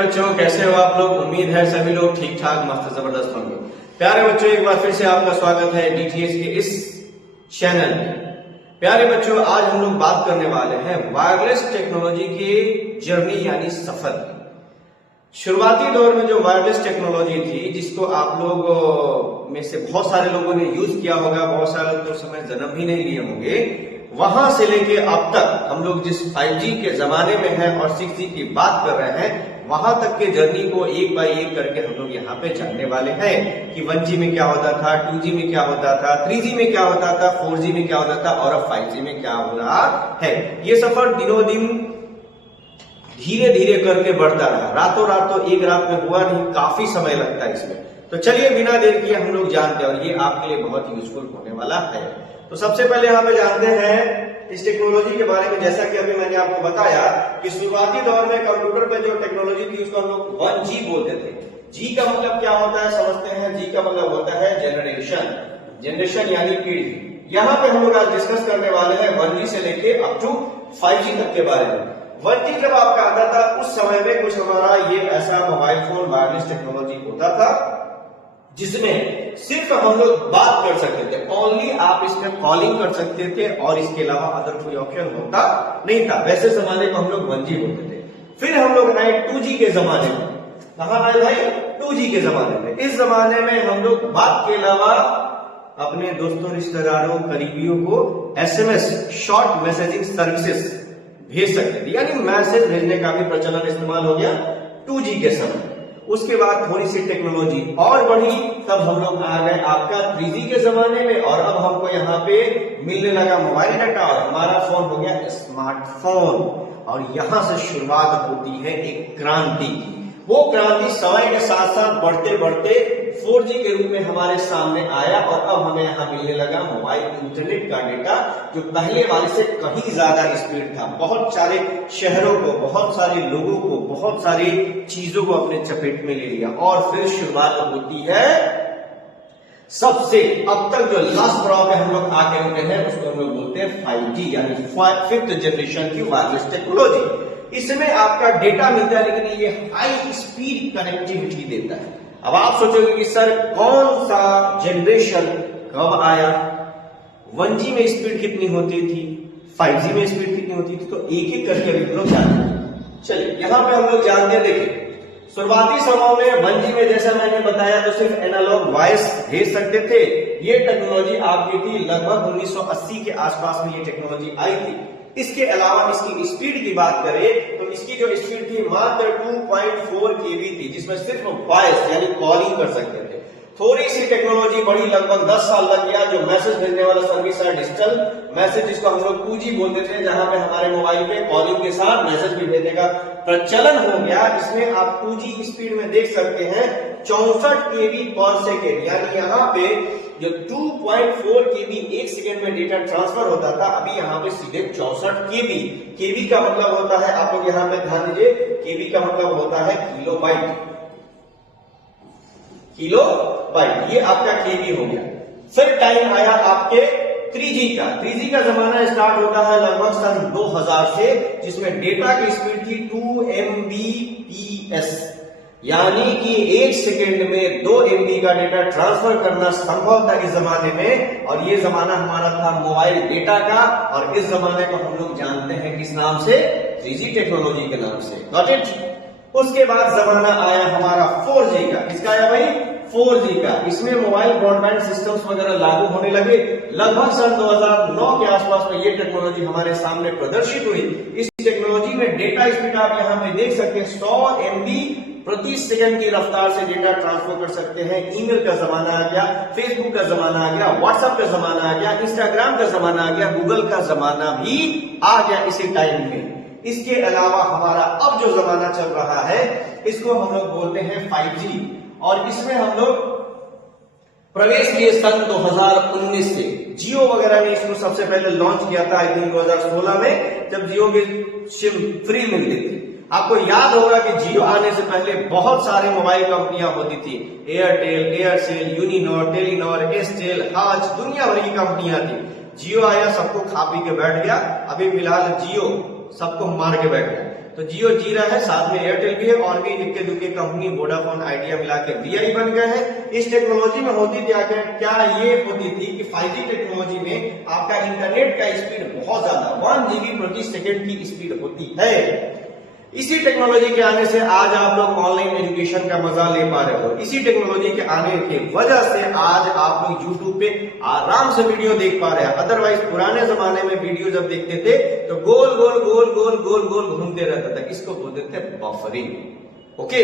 बच्चों, कैसे हो आप लोग। उम्मीद है सभी लोग ठीक ठाक मस्त जबरदस्त होंगे। प्यारे बच्चों, एक बार फिर से आपका स्वागत है डीटीएच के इस चैनल में। प्यारे बच्चों, आज हम लोग बात करने वाले हैं वायरलेस टेक्नोलॉजी की जर्नी यानी सफर की। शुरुआती दौर में जो वायरलेस टेक्नोलॉजी थी, जिसको आप लोग में से बहुत सारे लोगों ने यूज किया होगा, बहुत सारे लोग तो उस समय जन्म ही नहीं लिए होंगे, वहां से लेके अब तक हम लोग जिस 5G के जमाने में हैं और 6G की बात कर रहे हैं, वहां तक के जर्नी को एक बाय एक करके हम लोग यहाँ पे जानने वाले हैं कि 1G में क्या होता था, 2G में क्या होता था, 3G में क्या होता था, 4G में क्या होता था और अब 5G में क्या हो रहा है। ये सफर दिनों दिन धीरे धीरे करके बढ़ता रहा, रातों रात तो एक रात में हुआ नहीं, काफी समय लगता है इसमें। तो चलिए बिना देर किए हम लोग जानते हैं और ये आपके लिए बहुत ही यूजफुल होने वाला है। तो सबसे पहले यहाँ पे जानते हैं इस टेक्नोलॉजी के बारे में। जैसा कि अभी मैंने आपको बताया कि शुरुआती दौर में कंप्यूटर पे जो टेक्नोलॉजी थी उसको हम लोग 1G बोलते थे। जी का मतलब क्या होता है समझते हैं। जी का मतलब होता है जनरेशन, जनरेशन यानी पीढ़ी। यहाँ पे हम लोग आज डिस्कस करने वाले हैं 1G से लेके अप टू 5G तक के बारे में। 1G जब आपका आता था उस समय में कुछ हमारा ये ऐसा मोबाइल फोन वायरलेस टेक्नोलॉजी होता था जिसमें सिर्फ हम लोग बात कर सकते थे, ओनली आप इसमें कॉलिंग कर सकते थे और इसके अलावा अदर कोई ऑप्शन होता नहीं था। वैसे जमाने को हम लोग 1G बोलते थे। फिर हम लोग आए 2G के जमाने में। कहां आए भाई? 2G के जमाने में। इस जमाने में हम लोग बात के अलावा अपने दोस्तों, रिश्तेदारों, करीबियों को SMS शॉर्ट मैसेजिंग सर्विसेज भेज सकते थे, यानी मैसेज भेजने का भी प्रचलन इस्तेमाल हो गया 2G के समय। उसके बाद थोड़ी सी टेक्नोलॉजी और बढ़ी, तब हम लोग आ गए आपका 3G के जमाने में और अब हमको यहाँ पे मिलने लगा मोबाइल डाटा और हमारा फोन हो गया स्मार्टफोन। और यहां से शुरुआत होती है एक क्रांति की। वो क्रांति समय के साथ साथ बढ़ते बढ़ते 4G के रूप में हमारे सामने आया और अब हमें यहाँ मिलने लगा मोबाइल इंटरनेट का डेटा, जो पहले वाले से कहीं ज्यादा स्पीड था। बहुत सारे शहरों को, बहुत सारे लोगों को, बहुत सारी चीजों को अपने चपेट में ले लिया। और फिर शुरुआत होती है सबसे अब तक जो लास्ट पड़ाव पे हम लोग आके रुके हैं उसको हम लोग बोलते हैं 5G यानी 5th जनरेशन की वायरलेस टेक्नोलॉजी। इसमें आपका डेटा मिलता है लेकिन ये हाई स्पीड कनेक्टिविटी देता है। अब आप सोचोगे कि सर कौन सा जनरेशन कब आया, 1G में स्पीड कितनी होती थी, 5G में स्पीड कितनी होती थी, तो एक एक करके अभी हम लोग जानते हैं। चलिए यहां पे हम लोग जानते हैं। देखिए शुरुआती समय में 1G में जैसा मैंने बताया तो सिर्फ एनालॉग वॉइस भेज सकते थे। ये टेक्नोलॉजी आपकी थी लगभग 1980 के आसपास में ये टेक्नोलॉजी आई थी। इसके अलावा इसकी स्पीड की बात करें तो इसकी जो स्पीड थी मात्र 2.4 kb थी, जिसमें सिर्फ वॉइस यानी कॉलिंग कर सकते थे। थोड़ी सी टेक्नोलॉजी बढ़ी, लगभग 10 साल लग गया। जो मैसेज भेजने वाला सर्विस है डिजिटल मैसेज, जिसको हम लोग 2G बोलते थे, जहां पे हमारे मोबाइल पे कॉलिंग के साथ मैसेज भी भेजने का प्रचलन हो गया। इसमें आप 2G स्पीड में देख सकते हैं 64 kb पर सेकेंड, यानी यहाँ पे जो 2.4 kb एक सेकेंड में डेटा ट्रांसफर होता था, अभी यहाँ पे सीधे 64 kb। kb का मतलब होता है, आप लोग यहाँ पे ध्यान दीजिए, kb का मतलब होता है किलोबाइट। किलोबाइट ये आपका kb हो गया। फिर टाइम आया आपके 3G का। 3G का जमाना स्टार्ट होता है लगभग सन 2000 से, जिसमें डेटा की स्पीड थी 2 Mbps, यानी कि एक सेकेंड में 2 MB का डेटा ट्रांसफर करना संभव था इस जमाने में। और ये जमाना हमारा था मोबाइल डेटा का, और इस जमाने को हम लोग जानते हैं किस नाम से? 3G टेक्नोलॉजी के नाम से। Got it. उसके बाद जमाना आया हमारा 4G का। किसका आया भाई? 4G का। इसमें मोबाइल ब्रॉडबैंड सिस्टम्स वगैरह लागू होने लगे। लगभग सन 2009 के आसपास में ये टेक्नोलॉजी हमारे सामने प्रदर्शित हुई। इस टेक्नोलॉजी में डेटा स्पीड आप यहाँ पे देख सकते हैं 100 MB प्रति सेकंड की रफ्तार से डेटा ट्रांसफर कर सकते हैं। ईमेल का जमाना आ गया, फेसबुक का जमाना आ गया, व्हाट्सएप का जमाना आ गया, इंस्टाग्राम का जमाना आ गया, गूगल का जमाना भी आ गया इसी टाइम में। इसके अलावा हमारा अब जो जमाना चल रहा है इसको हम लोग बोलते हैं 5G, और इसमें हम लोग प्रवेश किए सन 2019 से। जियो वगैरह ने इसको सबसे पहले लॉन्च किया था, आई थिंक 2016 में, जब जियो की सिम फ्री मिलती थी। आपको याद होगा कि जियो आने से पहले बहुत सारे मोबाइल कंपनियां होती थी, एयरटेल, एयरसेल, यूनिनॉर, टेलीनॉर, एस्टेल, हाज, दुनिया भर की कंपनियां थी। जियो आया, सबको खा पी के बैठ गया। अभी फिलहाल जियो सबको मार के बैठ गया। तो जियो जी रहा है, साथ में एयरटेल भी है, और भी इक्के दुक्के कंपनी वोडाफोन आइडिया मिला के वीआई बन गए हैं। इस टेक्नोलॉजी में होती क्या ये होती थी कि 5G टेक्नोलॉजी में आपका इंटरनेट का स्पीड बहुत ज्यादा 1 GB प्रति सेकंड की स्पीड होती है। इसी टेक्नोलॉजी के आने से आज आप लोग ऑनलाइन एजुकेशन का मजा ले पा रहे हो। इसी टेक्नोलॉजी के आने की वजह से आज आप लोग यूट्यूब पे आराम से वीडियो देख पा रहे हैं। अदरवाइज पुराने जमाने में वीडियो जब देखते थे तो गोल गोल गोल गोल गोल गोल घूमते रहता था। इसको बोलते थे बफरिंग। ओके,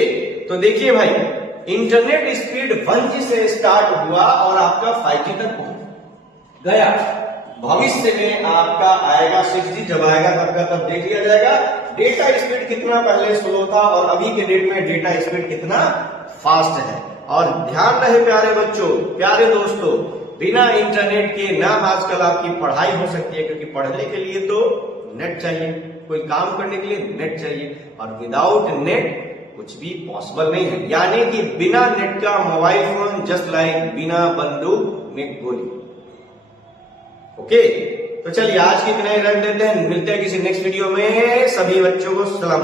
तो देखिए भाई, इंटरनेट स्पीड 1G से स्टार्ट हुआ और आपका 5G तक पहुंच गया। भविष्य में आपका आएगा 6G, जब आएगा तब का तब देख लिया जाएगा। डेटा स्पीड कितना पहले स्लो था और अभी के डेट में डेटा स्पीड कितना फास्ट है। और ध्यान रहे प्यारे बच्चों, प्यारे दोस्तों, बिना इंटरनेट के ना आजकल आपकी पढ़ाई हो सकती है, क्योंकि पढ़ने के लिए तो नेट चाहिए, कोई काम करने के लिए नेट चाहिए, और विदाउट नेट कुछ भी पॉसिबल नहीं है। यानी कि बिना नेट का मोबाइल फोन जस्ट लाइक बिना बंदूक में गोली। ओके, तो चलिए आज की इतना ही रख देते हैं। मिलते हैं किसी नेक्स्ट वीडियो में। सभी बच्चों को सलाम।